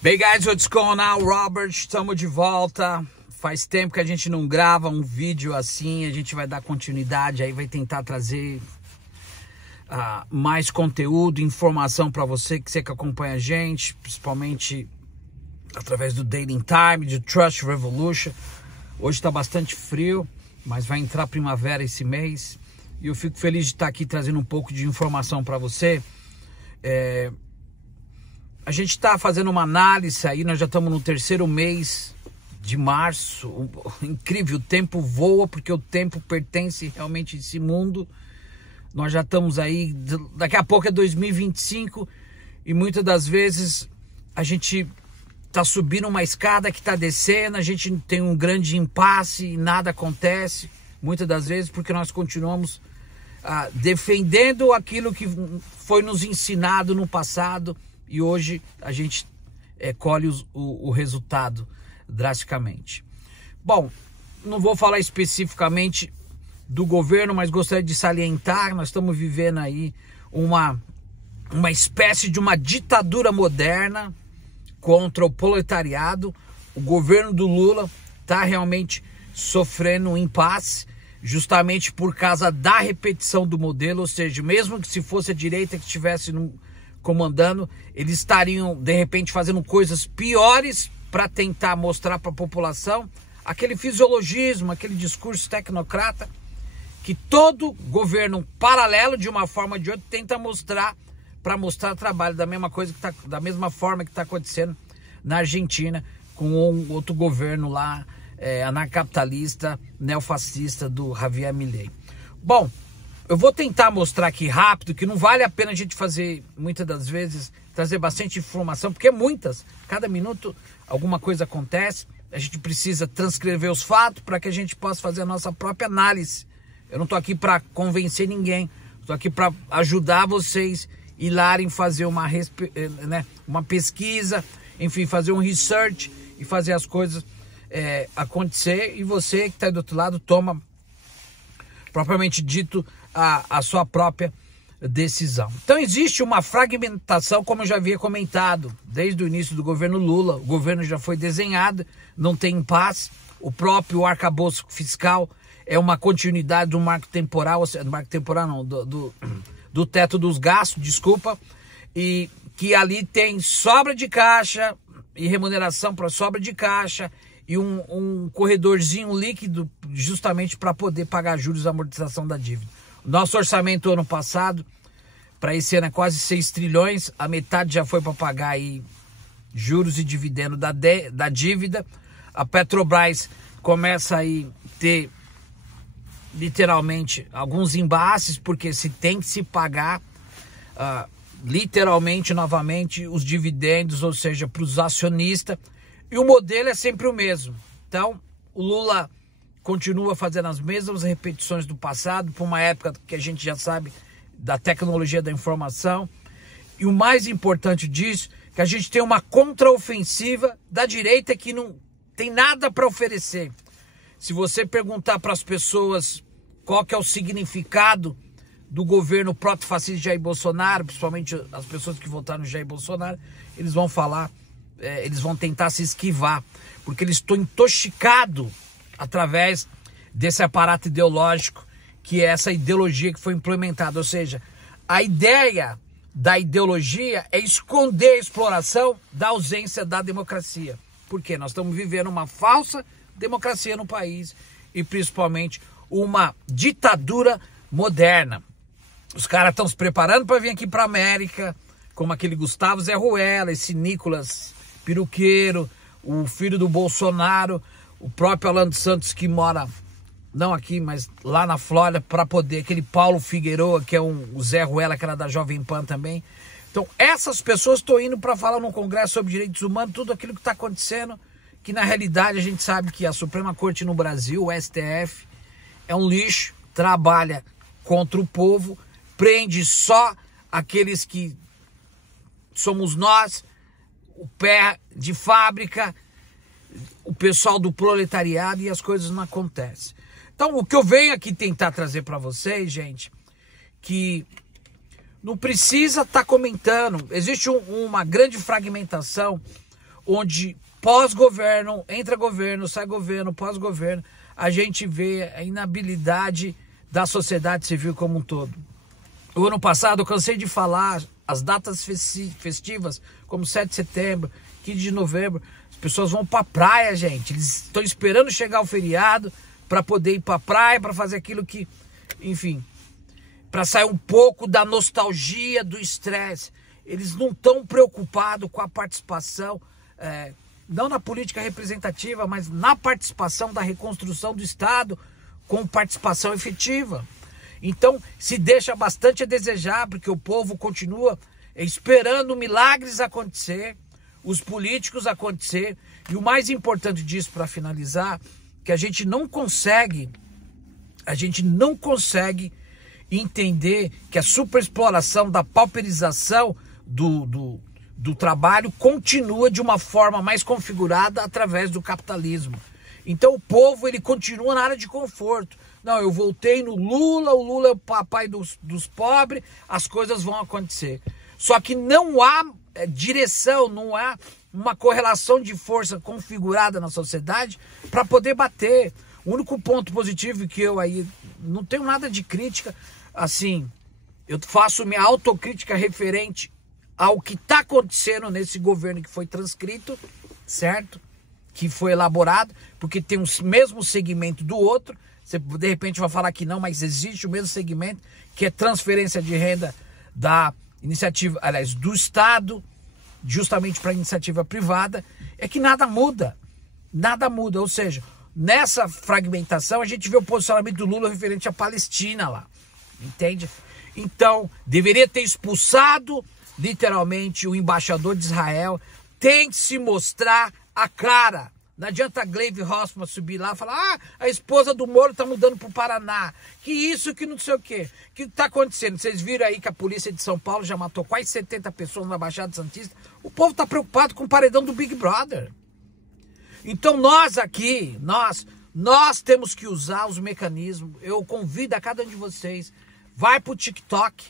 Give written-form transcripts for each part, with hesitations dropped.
Bem, guys, what's going on? Robert, estamos de volta. Faz tempo que a gente não grava um vídeo assim. A gente vai dar continuidade aí, vai tentar trazer mais conteúdo, informação para você que acompanha a gente, principalmente através do Dating Time, do Trust Revolution. Hoje está bastante frio, mas vai entrar primavera esse mês. E eu fico feliz de estar aqui trazendo um pouco de informação para você. A gente está fazendo uma análise aí, nós já estamos no terceiro mês de março. Incrível, o tempo voa, porque o tempo pertence realmente a esse mundo. Nós já estamos aí, daqui a pouco é 2025, e muitas das vezes a gente está subindo uma escada que está descendo, a gente tem um grande impasse e nada acontece, muitas das vezes porque nós continuamos defendendo aquilo que foi nos ensinado no passado. E hoje a gente colhe o resultado drasticamente. Bom, não vou falar especificamente do governo, mas gostaria de salientar, nós estamos vivendo aí uma espécie de uma ditadura moderna contra o proletariado. O governo do Lula está realmente sofrendo um impasse, justamente por causa da repetição do modelo, ou seja, mesmo que se fosse a direita que estivesse comandando, eles estariam de repente fazendo coisas piores para tentar mostrar para a população aquele fisiologismo, aquele discurso tecnocrata que todo governo paralelo, de uma forma ou de outra, tenta mostrar para mostrar trabalho, da mesma forma que está acontecendo na Argentina com um outro governo lá, anarcapitalista, neofascista do Javier Milei. Bom, eu vou tentar mostrar aqui rápido que não vale a pena a gente fazer, muitas das vezes, trazer bastante informação, porque cada minuto alguma coisa acontece, a gente precisa transcrever os fatos para que a gente possa fazer a nossa própria análise. Eu não estou aqui para convencer ninguém, estou aqui para ajudar vocês ir lá e fazer uma pesquisa, enfim, fazer um research e fazer as coisas acontecer, e você que está do outro lado toma, propriamente dito, a sua própria decisão. Então existe uma fragmentação, como eu já havia comentado, desde o início do governo Lula. O governo já foi desenhado, não tem impasse. O próprio arcabouço fiscal é uma continuidade do marco temporal, do teto dos gastos, e que ali tem sobra de caixa e remuneração para sobra de caixa e um corredorzinho líquido justamente para poder pagar juros e amortização da dívida. Nosso orçamento ano passado, para esse ano, é quase 6 trilhões, a metade já foi para pagar aí juros e dividendo da dívida. A Petrobras começa aí ter literalmente alguns embates, porque se tem que se pagar literalmente novamente os dividendos, ou seja, para os acionistas, e o modelo é sempre o mesmo. Então o Lula continua fazendo as mesmas repetições do passado, por uma época que a gente já sabe da tecnologia da informação. E o mais importante disso, que a gente tem uma contraofensiva da direita que não tem nada para oferecer. Se você perguntar para as pessoas qual que é o significado do governo proto-fascista de Jair Bolsonaro, principalmente as pessoas que votaram no Jair Bolsonaro, eles vão falar, eles vão tentar se esquivar, porque eles estão intoxicados através desse aparato ideológico, que é essa ideologia que foi implementada. Ou seja, a ideia da ideologia é esconder a exploração da ausência da democracia. Porque nós estamos vivendo uma falsa democracia no país e principalmente uma ditadura moderna. Os caras estão se preparando para vir aqui para a América, como aquele Gustavo Zé Ruela, esse Nicolas Peruqueiro, o filho do Bolsonaro, o próprio Alan dos Santos, que mora, não aqui, mas lá na Flórida, para poder, aquele Paulo Figueiredo, que é o Zé Ruela, que era da Jovem Pan também. Então, essas pessoas estão indo para falar no Congresso sobre Direitos Humanos, tudo aquilo que está acontecendo, que na realidade a gente sabe que a Suprema Corte no Brasil, o STF, é um lixo, trabalha contra o povo, prende só aqueles que somos nós, o pé de fábrica, o pessoal do proletariado, e as coisas não acontecem. Então, o que eu venho aqui tentar trazer para vocês, gente, que não precisa estar comentando. Existe uma grande fragmentação. onde pós-governo, entra governo, sai governo, pós-governo, a gente vê a inabilidade da sociedade civil como um todo. O ano passado eu cansei de falar as datas festivas, como 7 de setembro, 15 de novembro, as pessoas vão pra praia, gente. Eles estão esperando chegar o feriado para poder ir pra praia, para fazer aquilo que, enfim, para sair um pouco da nostalgia, do estresse. Eles não estão preocupados com a participação, não na política representativa, mas na participação da reconstrução do Estado, com participação efetiva. Então, se deixa bastante a desejar, porque o povo continua esperando milagres acontecer, os políticos acontecer, e o mais importante disso, para finalizar, que a gente não consegue entender que a superexploração da pauperização do trabalho continua de uma forma mais configurada através do capitalismo. Então o povo, ele continua na área de conforto. Não, eu voltei no Lula, o Lula é o papai dos pobres, as coisas vão acontecer. Só que não há direção, não há uma correlação de força configurada na sociedade para poder bater. O único ponto positivo que eu aí não tenho nada de crítica, assim, eu faço minha autocrítica referente ao que está acontecendo nesse governo que foi transcrito, certo? Que foi elaborado, porque tem o mesmo segmento do outro. Você de repente vai falar que não, mas existe o mesmo segmento, que é transferência de renda da iniciativa, aliás, do Estado, justamente para a iniciativa privada. É que nada muda, ou seja, nessa fragmentação a gente vê o posicionamento do Lula referente à Palestina lá, entende? Então, deveria ter expulsado literalmente o embaixador de Israel, tem que se mostrar a cara. Não adianta a Gleisi Hoffmann subir lá e falar: a esposa do Moro tá mudando pro Paraná, que isso, que não sei o quê. O que tá acontecendo? Vocês viram aí que a polícia de São Paulo já matou quase 70 pessoas na Baixada Santista? O povo tá preocupado com o paredão do Big Brother. Então nós aqui, nós temos que usar os mecanismos. Eu convido a cada um de vocês, vai pro TikTok,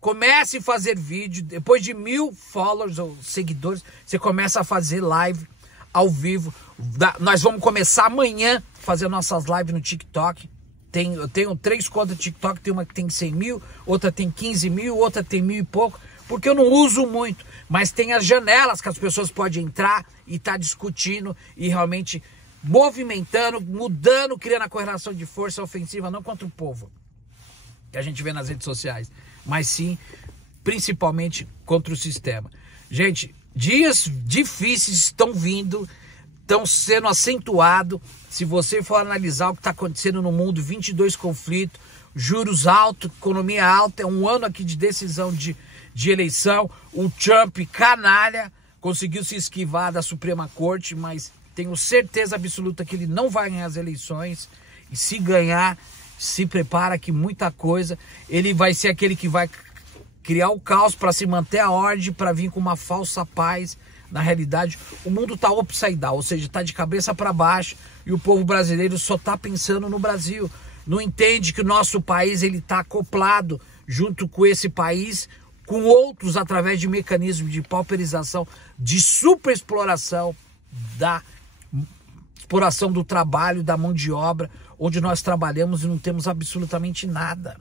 comece a fazer vídeo, depois de 1000 followers ou seguidores, você começa a fazer live ao vivo. Nós vamos começar amanhã a fazer nossas lives no TikTok. Eu tenho 3 contas do TikTok, tem uma que tem 100 mil, outra tem 15 mil, outra tem 1000 e pouco, porque eu não uso muito, mas tem as janelas que as pessoas podem entrar e estar discutindo e realmente movimentando, mudando, criando a correlação de força ofensiva, não contra o povo, que a gente vê nas redes sociais, mas sim, principalmente contra o sistema. Gente, dias difíceis estão vindo, estão sendo acentuados. Se você for analisar o que está acontecendo no mundo, 22 conflitos, juros altos, economia alta, é um ano aqui de decisão de eleição. O Trump, canalha, conseguiu se esquivar da Suprema Corte, mas tenho certeza absoluta que ele não vai ganhar as eleições. E se ganhar, se prepara que muita coisa. Ele vai ser aquele que vai criar o caos para se manter a ordem, para vir com uma falsa paz. Na realidade, o mundo está upside down, ou seja, está de cabeça para baixo, e o povo brasileiro só está pensando no Brasil. Não entende que o nosso país está acoplado junto com esse país, com outros, através de mecanismos de pauperização, de superexploração, da exploração do trabalho, da mão de obra, onde nós trabalhamos e não temos absolutamente nada.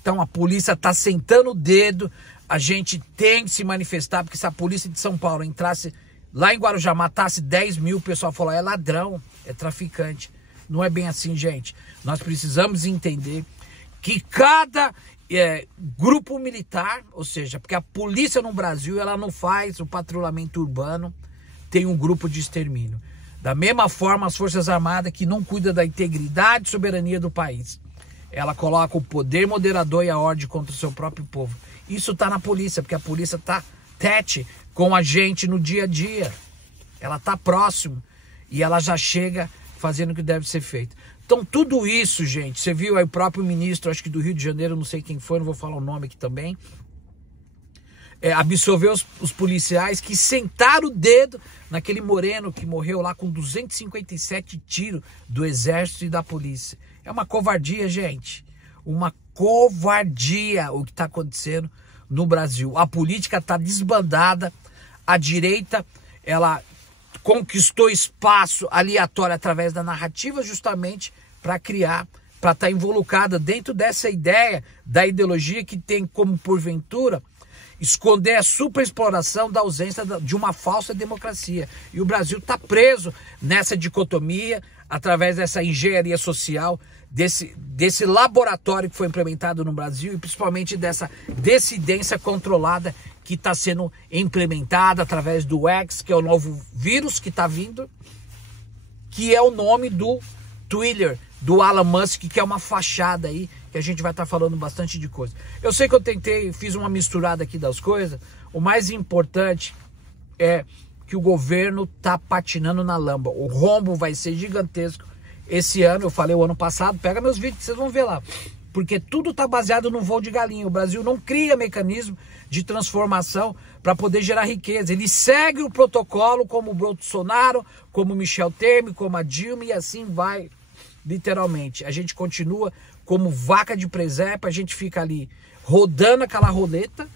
Então a polícia está sentando o dedo, a gente tem que se manifestar, porque se a polícia de São Paulo entrasse lá em Guarujá, matasse 10 mil, o pessoal falou: é ladrão, é traficante. Não é bem assim, gente. Nós precisamos entender que cada grupo militar, ou seja, porque a polícia no Brasil, ela não faz o patrulhamento urbano, tem um grupo de extermínio. Da mesma forma, as Forças Armadas, que não cuidam da integridade e soberania do país, ela coloca o poder moderador e a ordem contra o seu próprio povo. Isso está na polícia, porque a polícia está tete com a gente no dia a dia. Ela está próximo e ela já chega fazendo o que deve ser feito. Então tudo isso, gente, você viu aí o próprio ministro, acho que do Rio de Janeiro, não sei quem foi, não vou falar o nome aqui também, absolveu os policiais que sentaram o dedo naquele moreno que morreu lá com 257 tiros do exército e da polícia. É uma covardia, gente. Uma covardia o que está acontecendo no Brasil. A política está desbandada, a direita, ela conquistou espaço aleatório através da narrativa justamente para criar, para estar involucrada dentro dessa ideia da ideologia que tem como porventura esconder a superexploração da ausência de uma falsa democracia. E o Brasil está preso nessa dicotomia, através dessa engenharia social, desse laboratório que foi implementado no Brasil e principalmente dessa dissidência controlada que está sendo implementada através do X, que é o novo vírus que está vindo, que é o nome do Twitter, do Elon Musk, que é uma fachada aí, que a gente vai estar falando bastante de coisa. Eu sei que eu fiz uma misturada aqui das coisas. O mais importante é que o governo está patinando na lama. O rombo vai ser gigantesco esse ano. Eu falei o ano passado, pega meus vídeos, vocês vão ver lá. Porque tudo está baseado no voo de galinha. O Brasil não cria mecanismo de transformação para poder gerar riqueza. Ele segue o protocolo como o Bolsonaro, como o Michel Temer, como a Dilma, e assim vai, literalmente. A gente continua como vaca de presépio, a gente fica ali rodando aquela roleta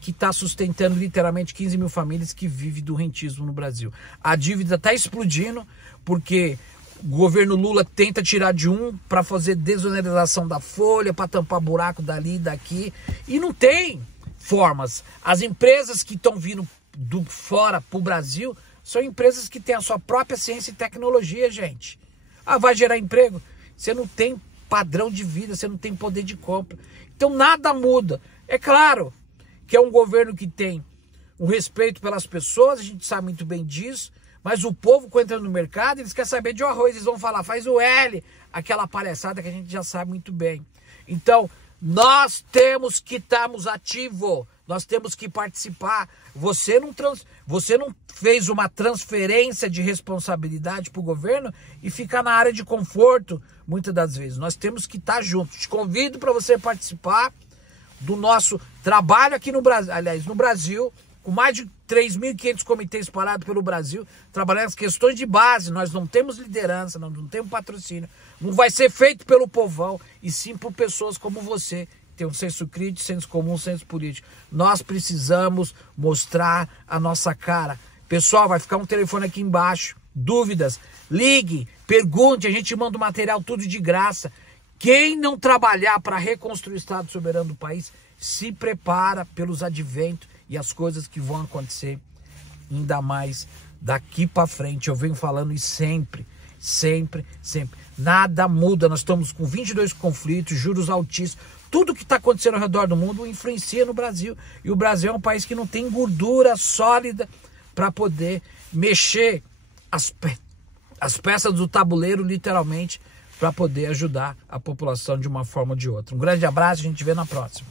que está sustentando literalmente 15 mil famílias que vivem do rentismo no Brasil. A dívida está explodindo porque o governo Lula tenta tirar de para fazer desoneração da folha, para tampar buraco dali e daqui, e não tem formas. As empresas que estão vindo do fora para o Brasil são empresas que têm a sua própria ciência e tecnologia, gente. Ah, vai gerar emprego? Você não tem padrão de vida, você não tem poder de compra. Então nada muda. É claro que é um governo que tem um respeito pelas pessoas, a gente sabe muito bem disso, mas o povo, quando entra no mercado, eles querem saber de arroz, eles vão falar, faz o L, aquela palhaçada que a gente já sabe muito bem. Então, nós temos que estarmos ativos, nós temos que participar. Você não fez uma transferência de responsabilidade para o governo e ficar na área de conforto, muitas das vezes. Nós temos que estar juntos. Te convido para você participar do nosso trabalho aqui no Brasil, aliás, no Brasil, com mais de 3.500 comitês espalhados pelo Brasil, trabalhando as questões de base. Nós não temos liderança, nós não temos patrocínio. Não vai ser feito pelo povão, e sim por pessoas como você, que tem um senso crítico, senso comum, senso político. Nós precisamos mostrar a nossa cara. Pessoal, vai ficar um telefone aqui embaixo. Dúvidas, ligue, pergunte, a gente manda o material tudo de graça. Quem não trabalhar para reconstruir o Estado soberano do país, se prepara pelos adventos e as coisas que vão acontecer ainda mais daqui para frente. Eu venho falando isso sempre, sempre, sempre. Nada muda, nós estamos com 22 conflitos, juros altíssimos. Tudo que está acontecendo ao redor do mundo influencia no Brasil. E o Brasil é um país que não tem gordura sólida para poder mexer as peças do tabuleiro, literalmente, para poder ajudar a população de uma forma ou de outra. Um grande abraço, a gente vê na próxima.